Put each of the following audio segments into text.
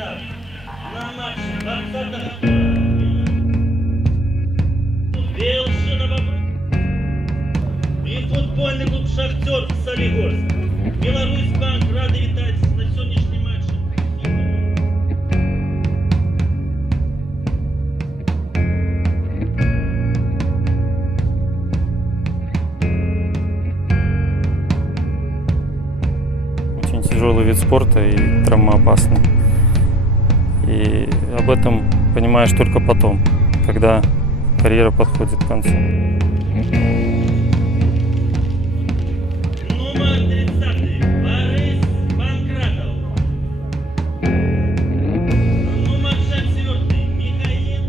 Итак, на матче 20-го и футбольный клуб «Шахтер» Солигорск. Беларусь Банк рады вітаць на сённяшнім матчы. Очень тяжелый вид спорта и травмоопасный. И об этом понимаешь только потом, когда карьера подходит к концу. Номер 30 Борис Панкратов. Номер 64 Михаил.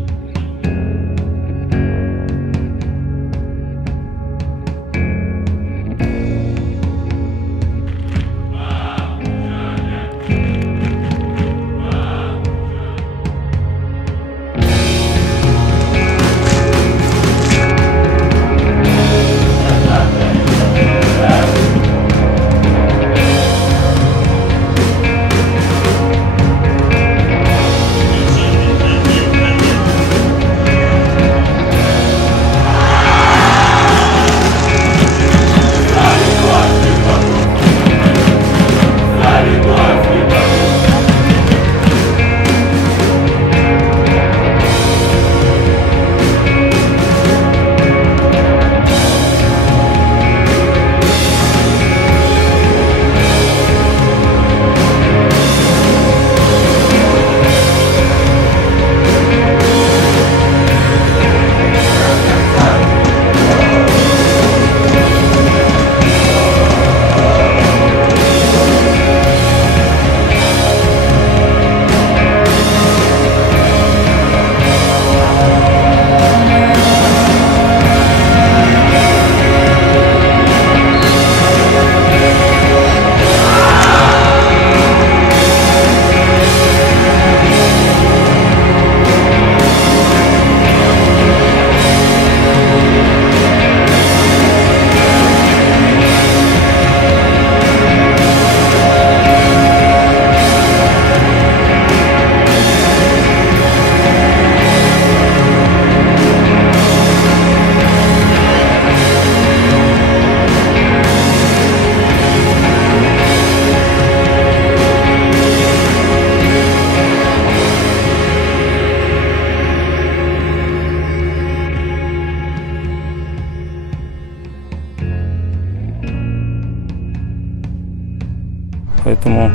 Поэтому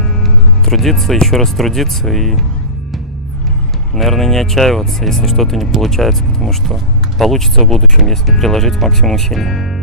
трудиться, еще раз трудиться и, наверное, не отчаиваться, если что-то не получается, потому что получится в будущем, если приложить максимум усилий.